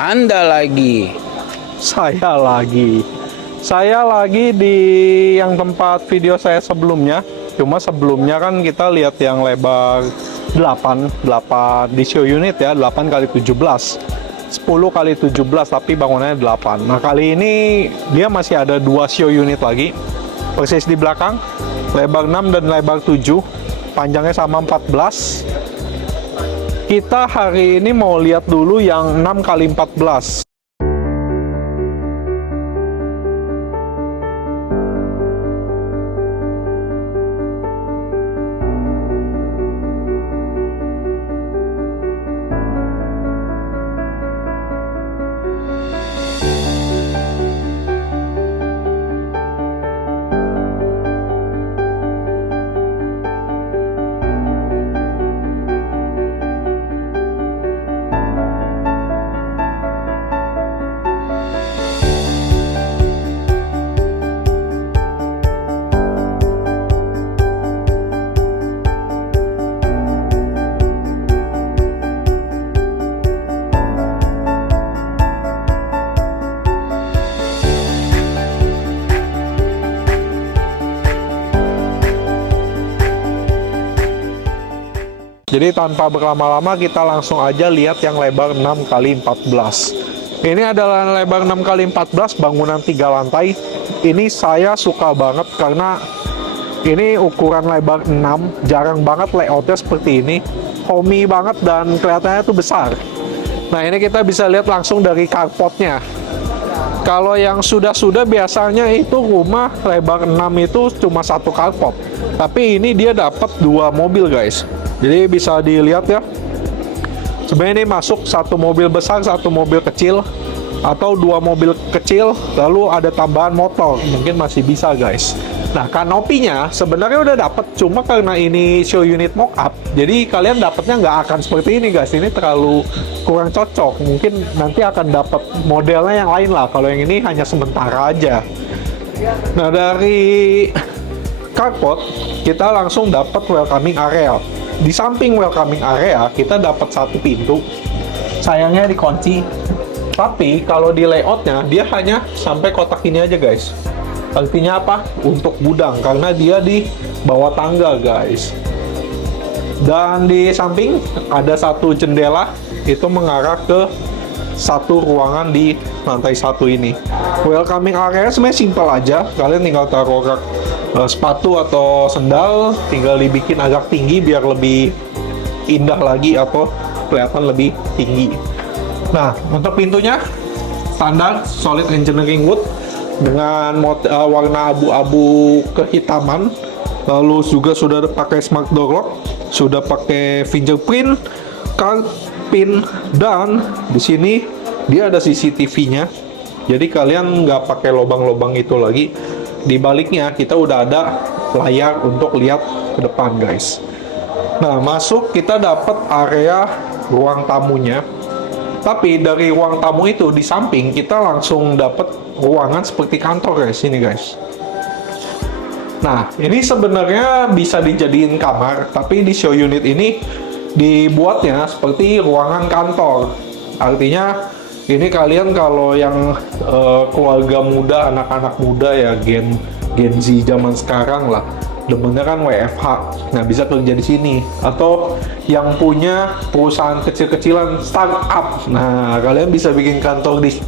Anda lagi. Saya lagi di yang tempat video saya sebelumnya. Cuma sebelumnya kan kita lihat yang lebar 8 di show unit ya, 8 kali 17. 10 kali 17 tapi bangunannya 8. Nah, kali ini dia masih ada 2 show unit lagi. Persis di belakang, lebar 6 dan lebar 7. Panjangnya sama 14. Kita hari ini mau lihat dulu yang 6 kali 14. Jadi tanpa berlama-lama kita langsung aja lihat yang lebar 6 kali 14. Ini adalah lebar 6 kali 14 bangunan 3 lantai. Ini saya suka banget karena ini ukuran lebar 6, jarang banget layoutnya seperti ini. Homey banget dan kelihatannya tuh besar. Nah, ini kita bisa lihat langsung dari carportnya. Kalau yang sudah biasanya itu rumah lebar 6 itu cuma satu carport. Tapi ini dia dapat 2 mobil guys. Jadi bisa dilihat ya. Sebenarnya ini masuk satu mobil besar, satu mobil kecil, atau 2 mobil kecil, lalu ada tambahan motor. Mungkin masih bisa guys. Nah, kanopinya sebenarnya udah dapat, cuma karena ini show unit mock-up, jadi kalian dapatnya nggak akan seperti ini guys. Ini terlalu kurang cocok. Mungkin nanti akan dapat modelnya yang lain lah. Kalau yang ini hanya sementara aja. Nah, dari carport kita langsung dapat welcoming area. Di samping welcoming area kita dapat satu pintu. Sayangnya dikunci. Tapi kalau di layoutnya dia hanya sampai kotak ini aja guys. Artinya apa? Untuk gudang, karena dia di bawah tangga guys. Dan di samping ada satu jendela, itu mengarah ke satu ruangan di lantai 1 ini. Welcoming area sebenarnya simpel aja. Kalian tinggal taruh rak sepatu atau sendal, tinggal dibikin agak tinggi biar lebih indah lagi atau kelihatan lebih tinggi. Nah, untuk pintunya standar solid engineering wood dengan warna abu-abu kehitaman. Lalu juga sudah pakai smart door lock, sudah pakai fingerprint, card pin, dan di sini dia ada CCTV-nya. Jadi kalian nggak pakai lubang-lubang itu lagi. Di baliknya kita udah ada layar untuk lihat ke depan guys. Nah, masuk kita dapat area ruang tamunya. Tapi dari ruang tamu itu di samping kita langsung dapat ruangan seperti kantor guys, ini guys. Nah, ini sebenarnya bisa dijadiin kamar, tapi di show unit ini dibuatnya seperti ruangan kantor. Artinya ini kalian kalau yang keluarga muda, anak-anak muda ya, Gen Z zaman sekarang lah, demennya kan WFH, nggak bisa kerja di sini. Atau yang punya perusahaan kecil-kecilan, startup, nah kalian bisa bikin kantor di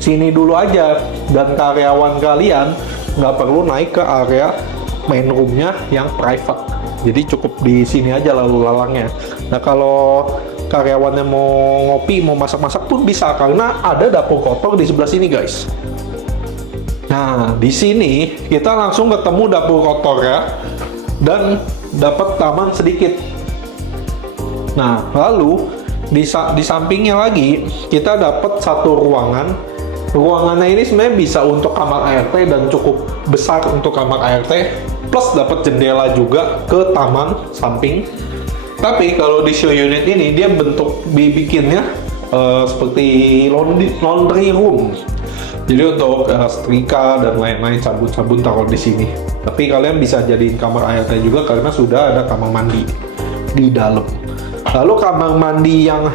sini dulu aja, dan karyawan kalian nggak perlu naik ke area main roomnya yang private. Jadi cukup di sini aja lalu lalangnya. Nah, kalau karyawannya mau ngopi, mau masak-masak pun bisa, karena ada dapur kotor di sebelah sini guys. Nah, di sini kita langsung ketemu dapur kotor ya, dan dapat taman sedikit. Nah, lalu di sampingnya lagi kita dapat satu ruangan. Ruangannya ini sebenarnya bisa untuk kamar ART dan cukup besar untuk kamar ART, plus dapat jendela juga ke taman samping. Tapi kalau di show unit ini dia bentuk dibikinnya seperti laundry room. Jadi untuk setrika dan lain-lain, sabun-sabun taruh di sini. Tapi kalian bisa jadiin kamar ART juga karena sudah ada kamar mandi di dalam. Lalu kamar mandi yang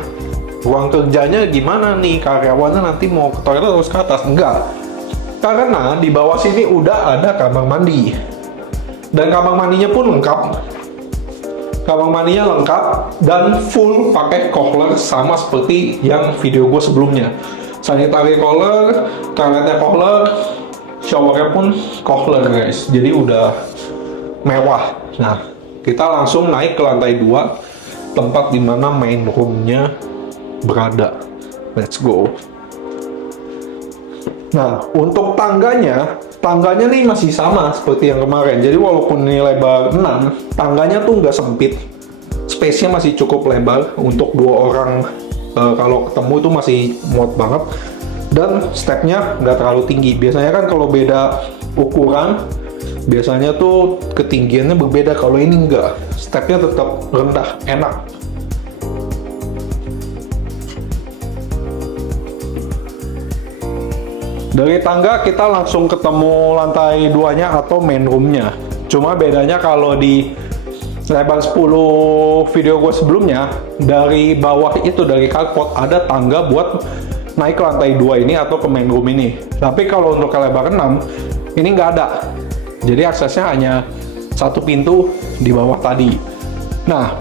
ruang kerjanya gimana nih, karyawannya nanti mau ke toilet terus ke atas? Enggak, karena di bawah sini udah ada kamar mandi, dan kamar mandinya pun lengkap. Kamar mandinya lengkap dan full pakai kohler, sama seperti yang video gue sebelumnya. Sanitary kohler, toiletnya kohler, showernya pun kohler guys. Jadi udah mewah. Nah, kita langsung naik ke lantai 2, tempat dimana main roomnya berada. Let's go. Nah, untuk tangganya nih masih sama seperti yang kemarin. Jadi walaupun ini lebar 6, tangganya tuh nggak sempit. Space-nya masih cukup lebar untuk 2 orang. Kalau ketemu itu masih muat banget. Dan stepnya nggak terlalu tinggi. Biasanya kan kalau beda ukuran, biasanya tuh ketinggiannya berbeda. Kalau ini enggak, stepnya tetap rendah, enak. Dari tangga kita langsung ketemu lantai 2-nya atau main room-nya. Cuma bedanya kalau di lebar 10 video gue sebelumnya, dari bawah itu, dari carport, ada tangga buat naik ke lantai 2 ini atau ke main room ini. Tapi kalau untuk ke lebar 6, ini nggak ada. Jadi aksesnya hanya satu pintu di bawah tadi. Nah,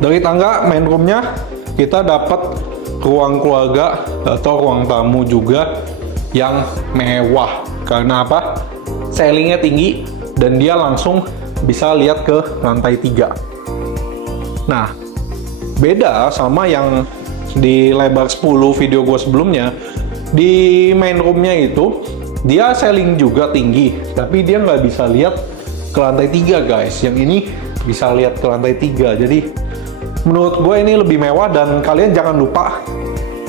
dari tangga main room-nya kita dapat ruang keluarga atau ruang tamu juga yang mewah. Karena apa? Ceilingnya tinggi dan dia langsung bisa lihat ke lantai 3. Nah, beda sama yang di lebar 10 video gue sebelumnya. Di main room-nya itu dia ceiling juga tinggi, tapi dia nggak bisa lihat ke lantai 3 guys. Yang ini bisa lihat ke lantai 3. Jadi menurut gue ini lebih mewah, dan kalian jangan lupa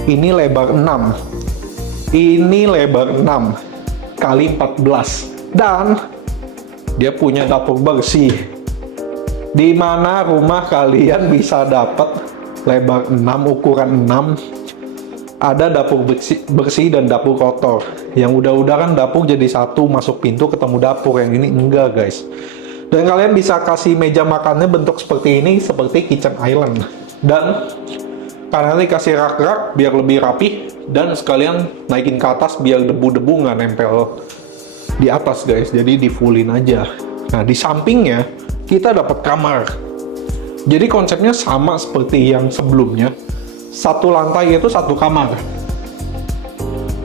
ini lebar 6. Ini lebar 6 kali 14, dan dia punya dapur bersih. Di mana rumah kalian bisa dapat lebar 6, ukuran 6, ada dapur bersih dan dapur kotor. Yang udah-udah kan dapur jadi satu, masuk pintu ketemu dapur. Yang ini enggak guys. Dan kalian bisa kasih meja makannya bentuk seperti ini, seperti kitchen island. Dan karena nanti kasih rak-rak biar lebih rapi, dan sekalian naikin ke atas biar debu-debu nggak nempel di atas guys. Jadi di fullin aja. Nah, di sampingnya kita dapat kamar. Jadi konsepnya sama seperti yang sebelumnya. Satu lantai itu satu kamar.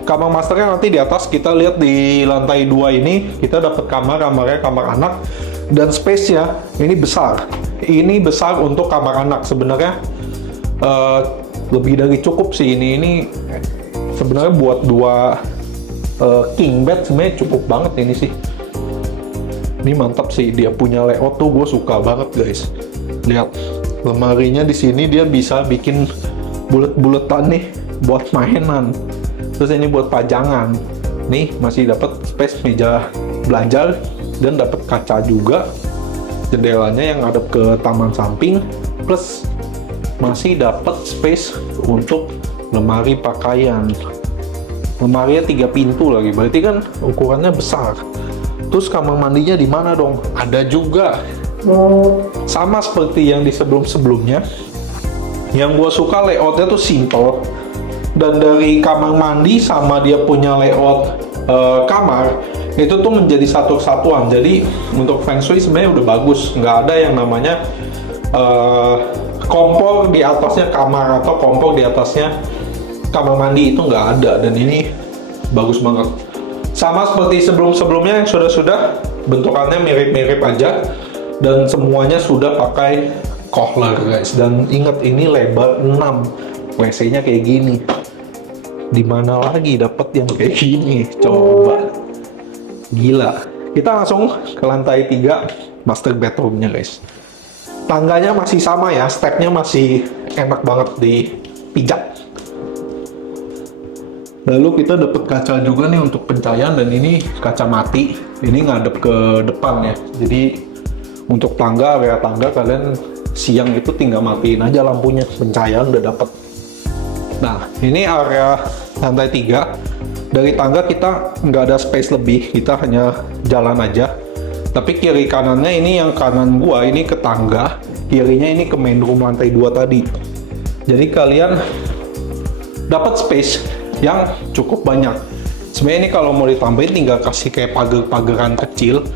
Kamar masternya nanti di atas. Kita lihat di lantai 2 ini kita dapat kamarnya kamar anak, dan space-nya ini besar. Ini besar untuk kamar anak sebenarnya. Lebih dari cukup sih ini sebenarnya buat 2 king bed sebenarnya cukup banget ini sih. Ini mantap sih, dia punya layout tuh gue suka banget guys. Lihat lemarinya di sini, dia bisa bikin bulet-buletan nih buat mainan. Terus ini buat pajangan. Nih masih dapat space meja belajar, dan dapat kaca juga. Jendelanya yang ngadep ke taman samping, plus masih dapat space untuk lemari pakaian. Lemarinya 3 pintu lagi, berarti kan ukurannya besar. Terus kamar mandinya di mana dong? Ada juga. Sama seperti yang di sebelum-sebelumnya. Yang gue suka layoutnya tuh simple. Dan dari kamar mandi sama dia punya layout kamar, itu tuh menjadi satu kesatuan. Jadi untuk feng shui sebenarnya udah bagus. Nggak ada yang namanya kompor di atasnya kamar atau kompor di atasnya kamar mandi, itu nggak ada. Dan ini bagus banget. Sama seperti sebelum-sebelumnya yang sudah bentukannya mirip-mirip aja, dan semuanya sudah pakai kohler guys. Dan ingat ini lebar 6, WC-nya kayak gini. Dimana lagi dapat yang kayak gini? Coba, gila. Kita langsung ke lantai 3, master bedroom-nya guys. Tangganya masih sama ya, stepnya masih enak banget dipijak. Lalu kita dapat kaca juga nih untuk pencahayaan, dan ini kaca mati. Ini ngadep ke depan ya. Jadi untuk area tangga kalian siang itu tinggal matiin aja lampunya, pencahayaan udah dapat. Nah, ini area lantai 3. Dari tangga kita nggak ada space lebih, kita hanya jalan aja. Tapi kiri kanannya, ini yang kanan gua ini ke tangga, kirinya ini ke main room lantai 2 tadi. Jadi kalian dapat space yang cukup banyak. Sebenarnya ini kalau mau ditambahin tinggal kasih kayak pagar-pagaran kecil,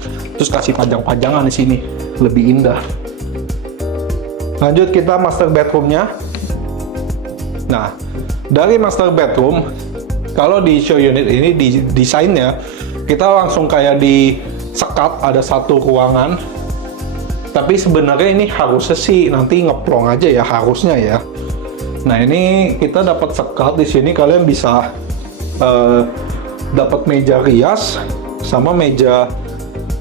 terus kasih pajang-pajangan di sini, lebih indah. Lanjut kita master bedroomnya. Nah, dari master bedroom, kalau di show unit ini desainnya kita langsung kayak di sekat, ada satu ruangan. Tapi sebenarnya ini harusnya sih nanti ngeplong aja ya, harusnya ya. Nah, ini kita dapat sekat di sini, kalian bisa dapat meja rias sama meja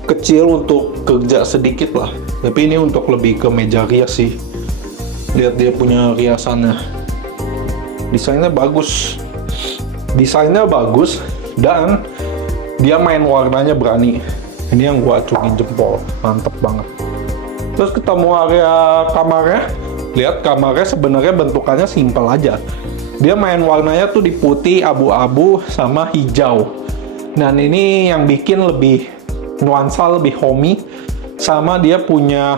kecil untuk kerja sedikit lah. Tapi ini untuk lebih ke meja rias sih. Lihat dia punya riasannya. Desainnya bagus. Desainnya bagus dan dia main warnanya berani. Ini yang gua acungin jempol. Mantep banget. Terus ketemu area kamarnya. Lihat kamarnya sebenarnya bentukannya simpel aja. Dia main warnanya tuh di putih, abu-abu, sama hijau. Dan ini yang bikin lebih nuansa, lebih homey. Sama dia punya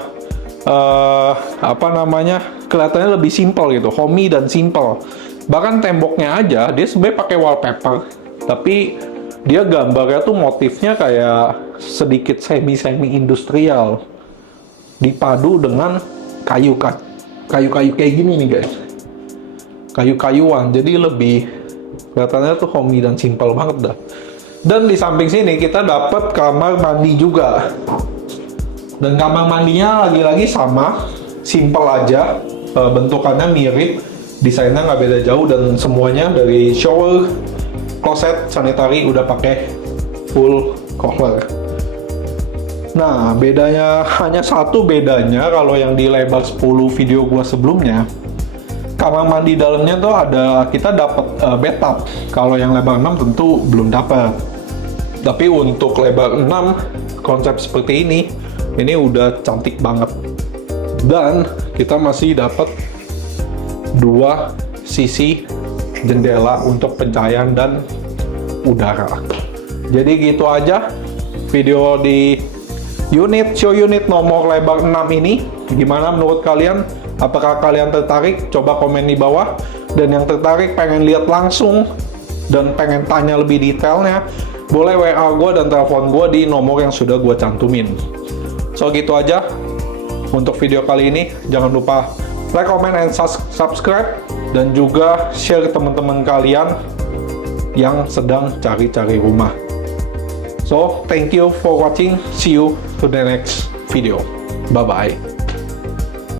kelihatannya lebih simpel gitu, homey dan simpel. Bahkan temboknya aja dia sebenarnya pakai wallpaper, tapi dia gambarnya tuh motifnya kayak sedikit semi industrial, dipadu dengan kayu kayak gini nih guys, kayu-kayuan, jadi lebih kelihatannya tuh homey dan simpel banget dah. Dan di samping sini kita dapat kamar mandi juga. Dan kamar mandinya lagi-lagi sama, simple aja, bentukannya mirip, desainnya nggak beda jauh, dan semuanya dari shower, closet, sanitary udah pakai full cover. Nah, bedanya hanya satu bedanya kalau yang di lebar 10 video gua sebelumnya, kamar mandi dalamnya tuh ada, kita dapat bathtub. Kalau yang lebar 6 tentu belum dapat. Tapi untuk lebar 6 konsep seperti ini udah cantik banget. Dan kita masih dapat 2 sisi jendela untuk pencahayaan dan udara. Jadi gitu aja video di show unit nomor lebar 6 ini. Gimana menurut kalian? Apakah kalian tertarik? Coba komen di bawah. Dan yang tertarik pengen lihat langsung dan pengen tanya lebih detailnya, boleh WA gue dan telepon gue di nomor yang sudah gue cantumin. So gitu aja untuk video kali ini. Jangan lupa like, comment, and subscribe, dan juga share ke teman-teman kalian yang sedang cari-cari rumah. So thank you for watching. See you to the next video. Bye bye.